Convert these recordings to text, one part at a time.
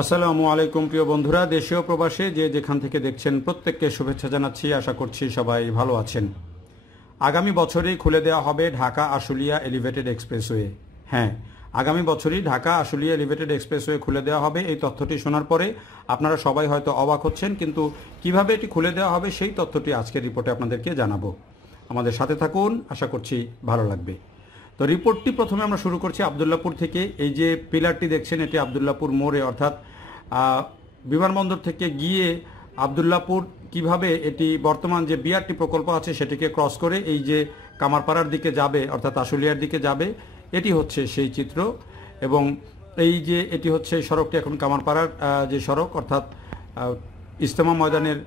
আসসালামু আলাইকুম প্রিয় বন্ধুরা, দেশীয় প্রবাসে যে যেখান থেকে দেখছেন প্রত্যেককে শুভেচ্ছা জানাচ্ছি। আশা করছি সবাই ভালো আছেন। আগামী বছরেই খুলে দেওয়া হবে ঢাকা আশুলিয়া এলিভেটেড এক্সপ্রেসওয়ে। হ্যাঁ, আগামী বছরই ঢাকা আশুলিয়া এলিভেটেড এক্সপ্রেসওয়ে খুলে দেওয়া হবে। এই তথ্যটি শোনার পরে আপনারা সবাই হয়তো অবাক হচ্ছেন, কিন্তু কিভাবে এটি খুলে দেওয়া হবে সেই তথ্যটি আজকের রিপোর্টে আপনাদেরকে জানাবো। আমাদের সাথে থাকুন, আশা করছি ভালো লাগবে। তো রিপোর্টটি প্রথমে আমরা শুরু করছি আবদুল্লাপুর থেকে। এই যে পিলারটি দেখছেন, এটি আবদুল্লাপুর মোড়ে, অর্থাৎ বিমানবন্দর থেকে গিয়ে আবদুল্লাপুর কিভাবে এটি বর্তমান যে বিআরটি প্রকল্প আছে সেটিকে ক্রস করে এই যে কামারপাড়ার দিকে যাবে, অর্থাৎ আশুলিয়ার দিকে যাবে, এটি হচ্ছে সেই চিত্র। এবং এই যে এটি হচ্ছে সড়কটি, এখন কামারপাড়ার যে সড়ক, অর্থাৎ ইজতেমা ময়দানের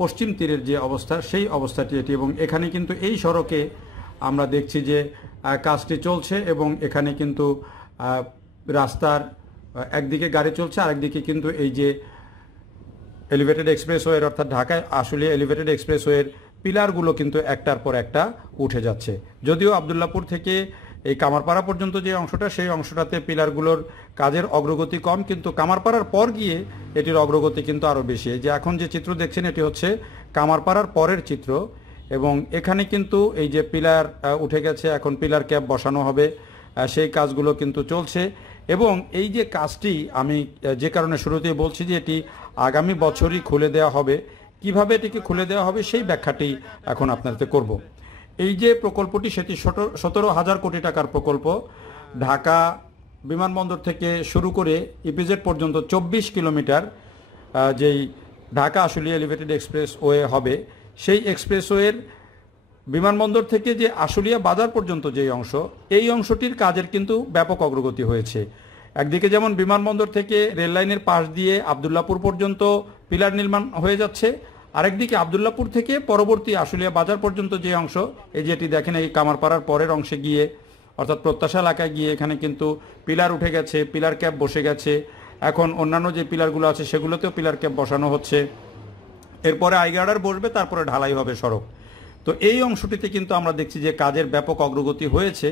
পশ্চিম তীরের যে অবস্থা, সেই অবস্থাটি এটি। এবং এখানে কিন্তু এই সড়কে আমরা দেখছি যে কাজটি চলছে এবং এখানে কিন্তু রাস্তার একদিকে গাড়ি চলছে, আরেকদিকে কিন্তু এই যে এলিভেটেড এক্সপ্রেসওয়ের, অর্থাৎ ঢাকায় আশুলিয়া এলিভেটেড এক্সপ্রেসওয়ের পিলারগুলো কিন্তু একটার পর একটা উঠে যাচ্ছে। যদিও আবদুল্লাপুর থেকে এই কামারপাড়া পর্যন্ত যে অংশটা, সেই অংশটাতে পিলারগুলোর কাজের অগ্রগতি কম, কিন্তু কামারপাড়ার পর গিয়ে এটির অগ্রগতি কিন্তু আরও বেশি। যে এখন যে চিত্র দেখছেন, এটি হচ্ছে কামারপাড়ার পরের চিত্র। এবং এখানে কিন্তু এই যে পিলার উঠে গেছে, এখন পিলার ক্যাপ বসানো হবে, সেই কাজগুলো কিন্তু চলছে। এবং এই যে কাজটি আমি যে কারণে শুরুতেই বলছি যে এটি আগামী বছরই খুলে দেওয়া হবে, কিভাবে এটিকে খুলে দেওয়া হবে সেই ব্যাখ্যাটি এখন আপনাদের করব। এই যে প্রকল্পটি, সেটি 17,000 কোটি টাকার প্রকল্প। ঢাকা বিমানবন্দর থেকে শুরু করে ইপিজেড পর্যন্ত 24 কিলোমিটার যেই ঢাকা আশুলিয়া এলিভেটেড এক্সপ্রেসওয়ে হবে, সেই এক্সপ্রেসওয়ের বিমানবন্দর থেকে যে আশুলিয়া বাজার পর্যন্ত যে অংশ, এই অংশটির কাজের কিন্তু ব্যাপক অগ্রগতি হয়েছে। একদিকে যেমন বিমানবন্দর থেকে রেল লাইনের পাশ দিয়ে আবদুল্লাপুর পর্যন্ত পিলার নির্মাণ হয়ে যাচ্ছে, আরেকদিকে আবদুল্লাপুর থেকে পরবর্তী আশুলিয়া বাজার পর্যন্ত যে অংশ, এই যেটি দেখেন এই কামারপাড়ার পরের অংশে গিয়ে, অর্থাৎ প্রত্যাশা এলাকায় গিয়ে এখানে কিন্তু পিলার উঠে গেছে, পিলার ক্যাপ বসে গেছে। এখন অন্যান্য যে পিলারগুলো আছে সেগুলোতেও পিলার ক্যাপ বসানো হচ্ছে। এরপরে আইগার্ডার বসবে, তারপরে ঢালাই হবে সড়ক। তো এই অংশটিতে কিন্তু আমরা দেখছি যে কাজের ব্যাপক অগ্রগতি হয়েছে,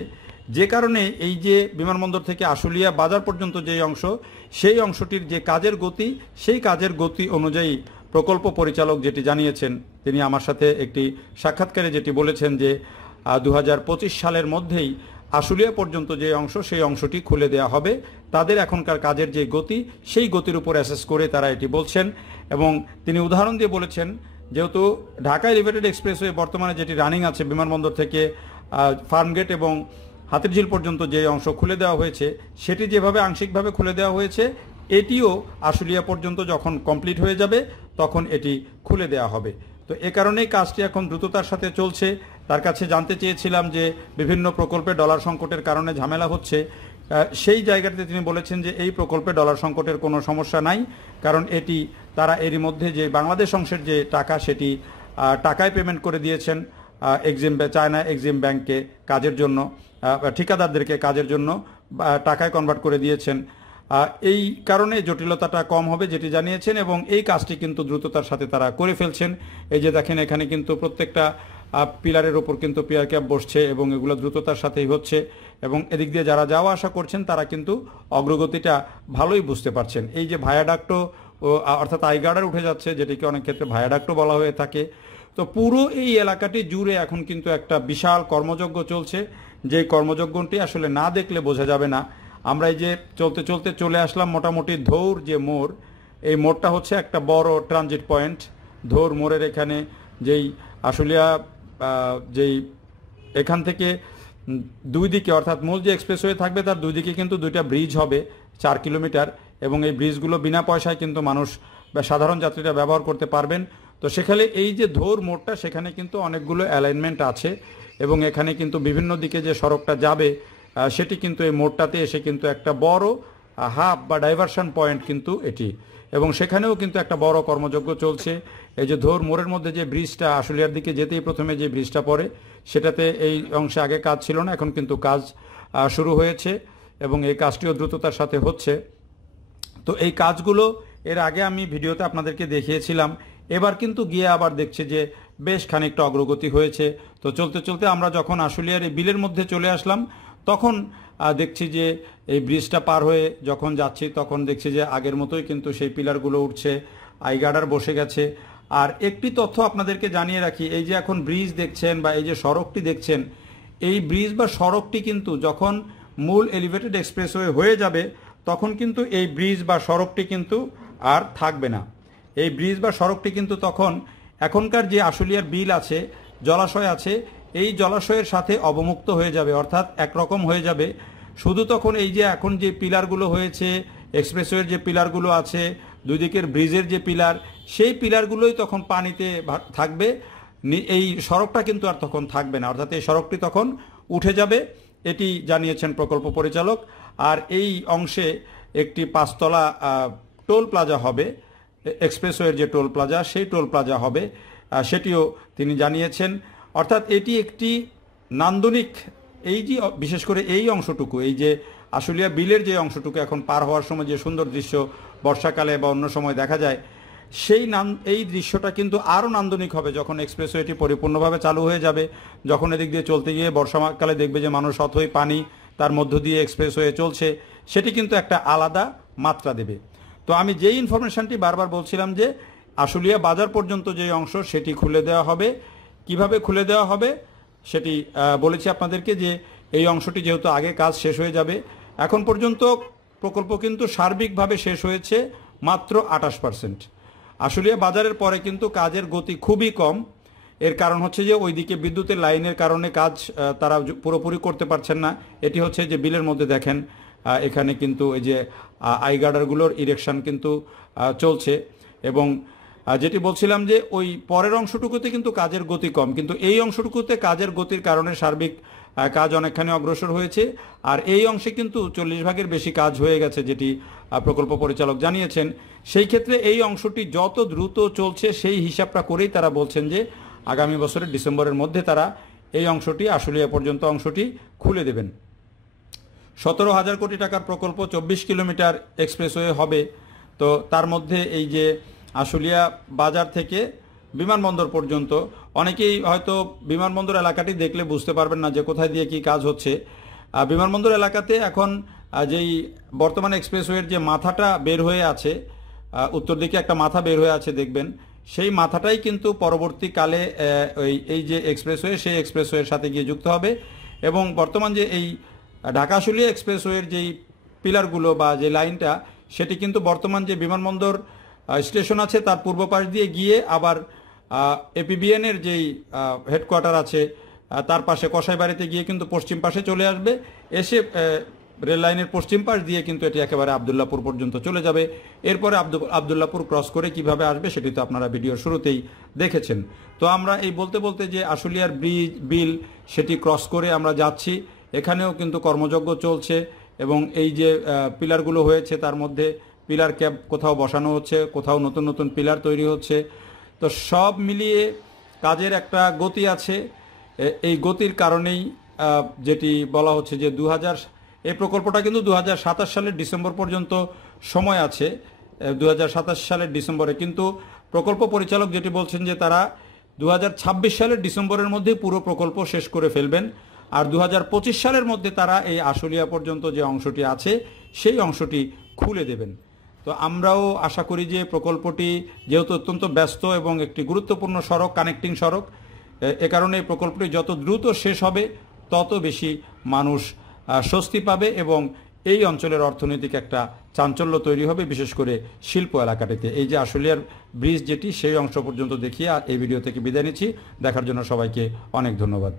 যে কারণে এই যে বিমানবন্দর থেকে আশুলিয়া বাজার পর্যন্ত যে অংশ, সেই অংশটির যে কাজের গতি, সেই কাজের গতি অনুযায়ী প্রকল্প পরিচালক যেটি জানিয়েছেন, তিনি আমার সাথে একটি সাক্ষাৎকারে যেটি বলেছেন যে 2025 সালের মধ্যেই আশুলিয়া পর্যন্ত যে অংশ, সেই অংশটি খুলে দেওয়া হবে। তাদের এখনকার কাজের যে গতি, সেই গতির উপর অ্যাসেস করে তারা এটি বলছেন। এবং তিনি উদাহরণ দিয়ে বলেছেন, যেহেতু ঢাকা এলিভেটেড এক্সপ্রেসওয়ে বর্তমানে যেটি রানিং আছে, বিমানবন্দর থেকে ফার্মগেট এবং হাতিরঝিল পর্যন্ত যে অংশ খুলে দেওয়া হয়েছে, সেটি যেভাবে আংশিকভাবে খুলে দেওয়া হয়েছে, এটিও আশুলিয়া পর্যন্ত যখন কমপ্লিট হয়ে যাবে তখন এটি খুলে দেওয়া হবে। তো এ কারণেই কাজটি এখন দ্রুততার সাথে চলছে। তার কাছে জানতে চেয়েছিলাম যে বিভিন্ন প্রকল্পে ডলার সংকটের কারণে ঝামেলা হচ্ছে, সেই জায়গাতে তিনি বলেছেন যে এই প্রকল্পে ডলার সংকটের কোনো সমস্যা নাই, কারণ এটি তারা এরই মধ্যে যে বাংলাদেশ অংশের যে টাকা, সেটি টাকায় পেমেন্ট করে দিয়েছেন চায়না এক্সিম ব্যাংকে কাজের জন্য, ঠিকাদারদেরকে কাজের জন্য টাকায় কনভার্ট করে দিয়েছেন। এই কারণে জটিলতাটা কম হবে যেটি জানিয়েছেন, এবং এই কাজটি কিন্তু দ্রুততার সাথে তারা করে ফেলছেন। এই যে দেখেন, এখানে কিন্তু প্রত্যেকটা পিলারের ওপর কিন্তু পিলার ক্যাপ বসছে এবং এগুলো দ্রুততার সাথেই হচ্ছে। এবং এদিক দিয়ে যারা যাওয়া আসা করছেন তারা কিন্তু অগ্রগতিটা ভালোই বুঝতে পারছেন। এই যে ভায়াডাক্টও, অর্থাৎ আইগার্ডার উঠে যাচ্ছে, যেটিকে অনেক ক্ষেত্রে ভায়াডাক্টও বলা হয়ে থাকে। তো পুরো এই এলাকাটি জুড়ে এখন কিন্তু একটা বিশাল কর্মযজ্ঞ চলছে, যে কর্মযজ্ঞটি আসলে না দেখলে বোঝা যাবে না। আমরা এই যে চলতে চলতে চলে আসলাম মোটামুটি ধৌর যে মোড়, এই মোড়টা হচ্ছে একটা বড় ট্রানজিট পয়েন্ট। ধৌর মোড়ের এখানে যেই আশুলিয়া যেই এখান থেকে দুই দিকে, অর্থাৎ মূল যে এক্সপ্রেসওয়ে থাকবে তার দুই দিকে কিন্তু দুইটা ব্রিজ হবে 4 কিলোমিটার, এবং এই ব্রিজগুলো বিনা পয়সায় কিন্তু মানুষ বা সাধারণ যাত্রীরা ব্যবহার করতে পারবেন। তো সেখানে এই যে ধৌর মোড়টা, সেখানে কিন্তু অনেকগুলো অ্যালাইনমেন্ট আছে, এবং এখানে কিন্তু বিভিন্ন দিকে যে সড়কটা যাবে সেটি কিন্তু এই মোড়টাতে এসে কিন্তু একটা বড় হাব বা ডাইভারশন পয়েন্ট কিন্তু এটি, এবং সেখানেও কিন্তু একটা বড় কর্মযজ্ঞ চলছে। এই যে ধৌর মোড়ের মধ্যে যে ব্রিজটা, আশুলিয়ার দিকে যেতেই প্রথমে যে ব্রিজটা পড়ে, সেটাতে এই অংশে আগে কাজ ছিল না, এখন কিন্তু কাজ শুরু হয়েছে এবং এই কাজটিও দ্রুততার সাথে হচ্ছে। তো এই কাজগুলো এর আগে আমি ভিডিওতে আপনাদেরকে দেখিয়েছিলাম, এবার কিন্তু গিয়ে আবার দেখছে যে বেশ খানিকটা অগ্রগতি হয়েছে। তো চলতে চলতে আমরা যখন আশুলিয়ার এই বিলের মধ্যে চলে আসলাম, তখন দেখছি যে এই ব্রিজটা পার হয়ে যখন যাচ্ছি তখন দেখছি যে আগের মতোই কিন্তু সেই পিলারগুলো উঠছে, আইগার্ডার বসে গেছে। আর একটি তথ্য আপনাদেরকে জানিয়ে রাখি, এই যে এখন ব্রিজ দেখছেন বা এই যে সড়কটি দেখছেন, এই ব্রিজ বা সড়কটি কিন্তু যখন মূল এলিভেটেড এক্সপ্রেসওয়ে হয়ে যাবে তখন কিন্তু এই ব্রিজ বা সড়কটি কিন্তু আর থাকবে না। এই ব্রিজ বা সড়কটি কিন্তু তখন এখনকার যে আশুলিয়ার বিল আছে, জলাশয় আছে, এই জলাশয়ের সাথে অবমুক্ত হয়ে যাবে, অর্থাৎ একরকম হয়ে যাবে। শুধু তখন এই যে এখন যে পিলারগুলো হয়েছে, এক্সপ্রেসওয়ের যে পিলারগুলো আছে, দুই দিকের ব্রিজের যে পিলার, সেই পিলারগুলোই তখন পানিতে থাকবে। এই সড়কটা কিন্তু আর তখন থাকবে না, অর্থাৎ এই সড়কটি তখন উঠে যাবে, এটি জানিয়েছেন প্রকল্প পরিচালক। আর এই অংশে একটি 5 তলা টোল প্লাজা হবে, এক্সপ্রেসওয়ের যে টোল প্লাজা, সেই টোল প্লাজা হবে, সেটিও তিনি জানিয়েছেন। অর্থাৎ এটি একটি নান্দনিক, এই যে বিশেষ করে এই অংশটুকু, এই যে আশুলিয়া বিলের যে অংশটুকু এখন পার হওয়ার সময় যে সুন্দর দৃশ্য বর্ষাকালে বা অন্য সময় দেখা যায়, এই দৃশ্যটা কিন্তু আরও নান্দনিক হবে যখন এক্সপ্রেসওয়েটি পরিপূর্ণভাবে চালু হয়ে যাবে। যখন এদিক দিয়ে চলতে গিয়ে বর্ষাকালে দেখবে যে মানুষ অথই পানি তার মধ্য দিয়ে এক্সপ্রেসওয়ে চলছে, সেটি কিন্তু একটা আলাদা মাত্রা দেবে। তো আমি যেই ইনফরমেশনটি বারবার বলছিলাম যে আশুলিয়া বাজার পর্যন্ত যে অংশ সেটি খুলে দেওয়া হবে, কিভাবে খুলে দেওয়া হবে সেটি বলেছি আপনাদেরকে, যে এই অংশটি যেহেতু আগে কাজ শেষ হয়ে যাবে। এখন পর্যন্ত প্রকল্প কিন্তু সার্বিকভাবে শেষ হয়েছে মাত্র 28%। আশুলিয়া বাজারের পরে কিন্তু কাজের গতি খুবই কম। এর কারণ হচ্ছে যে ওইদিকে বিদ্যুতের লাইনের কারণে কাজ তারা পুরোপুরি করতে পারছেন না। এটি হচ্ছে যে বিলের মধ্যে দেখেন এখানে কিন্তু এই যে আইগার্ডারগুলোর ইরেকশন কিন্তু চলছে, এবং যেটি বলছিলাম যে ওই পরের অংশটুকুতে কিন্তু কাজের গতি কম, কিন্তু এই অংশটুকুতে কাজের গতির কারণে সার্বিক কাজ অনেকখানি অগ্রসর হয়েছে। আর এই অংশে কিন্তু 40 ভাগের বেশি কাজ হয়ে গেছে, যেটি প্রকল্প পরিচালক জানিয়েছেন। সেই ক্ষেত্রে এই অংশটি যত দ্রুত চলছে সেই হিসাবটা করেই তারা বলছেন যে আগামী বছরের ডিসেম্বরের মধ্যে তারা এই অংশটি, আশুলিয়া পর্যন্ত অংশটি খুলে দেবেন। 17,000 কোটি টাকার প্রকল্প, 24 কিলোমিটার এক্সপ্রেসওয়ে হবে। তো তার মধ্যে এই যে আশুলিয়া বাজার থেকে বিমানবন্দর পর্যন্ত, অনেকেই হয়তো বিমানবন্দর এলাকাটি দেখলে বুঝতে পারবেন না যে কোথায় দিয়ে কি কাজ হচ্ছে। বিমানবন্দর এলাকাতে এখন যেই বর্তমান এক্সপ্রেসওয়ের যে মাথাটা বের হয়ে আছে, উত্তর দিকে একটা মাথা বের হয়ে আছে দেখবেন, সেই মাথাটাই কিন্তু পরবর্তীকালে এই যে এক্সপ্রেসওয়ে, সেই এক্সপ্রেসওয়ের সাথে গিয়ে যুক্ত হবে। এবং বর্তমান যে এই ঢাকা আশুলিয়া এক্সপ্রেসওয়ের যেই পিলারগুলো বা যে লাইনটা, সেটি কিন্তু বর্তমান যে বিমানবন্দর স্টেশন আছে তার পূর্ব পাশ দিয়ে গিয়ে আবার এপিবিএন এর যেই হেডকোয়ার্টার আছে তার পাশে কসাইবাড়িতে গিয়ে কিন্তু পশ্চিম পাশে চলে আসবে, এসে রেল লাইনের পশ্চিম পাশ দিয়ে কিন্তু এটি একেবারে আবদুল্লাপুর পর্যন্ত চলে যাবে। এরপরে আবদুল্লাপুর ক্রস করে কিভাবে আসবে সেটি তো আপনারা ভিডিওর শুরুতেই দেখেছেন। তো আমরা এই বলতে বলতে যে আশুলিয়ার বিল সেটি ক্রস করে আমরা যাচ্ছি, এখানেও কিন্তু কর্মযজ্ঞ চলছে, এবং এই যে পিলারগুলো হয়েছে তার মধ্যে পিলার ক্যাপ কোথাও বসানো হচ্ছে, কোথাও নতুন নতুন পিলার তৈরি হচ্ছে। তো সব মিলিয়ে কাজের একটা গতি আছে। এই গতির কারণেই যেটি বলা হচ্ছে যে এই প্রকল্পটা কিন্তু 2027 সালের ডিসেম্বর পর্যন্ত সময় আছে। 2027 সালের ডিসেম্বরে কিন্তু প্রকল্প পরিচালক যেটি বলছেন যে তারা 2026 সালের ডিসেম্বরের মধ্যে পুরো প্রকল্প শেষ করে ফেলবেন, আর 2025 সালের মধ্যে তারা এই আশুলিয়া পর্যন্ত যে অংশটি আছে সেই অংশটি খুলে দেবেন। তো আমরাও আশা করি যে প্রকল্পটি যেহেতু অত্যন্ত ব্যস্ত এবং একটি গুরুত্বপূর্ণ সড়ক, কানেক্টিং সড়ক, এ কারণে এই প্রকল্পটি যত দ্রুত শেষ হবে তত বেশি মানুষ স্বস্তি পাবে এবং এই অঞ্চলের অর্থনৈতিক একটা চাঞ্চল্য তৈরি হবে, বিশেষ করে শিল্প এলাকাটিতে। এই যে আশুলিয়ার ব্রিজ যেটি, সেই অংশ পর্যন্ত দেখিয়ে এই ভিডিও থেকে বিদায় নিচ্ছি। দেখার জন্য সবাইকে অনেক ধন্যবাদ।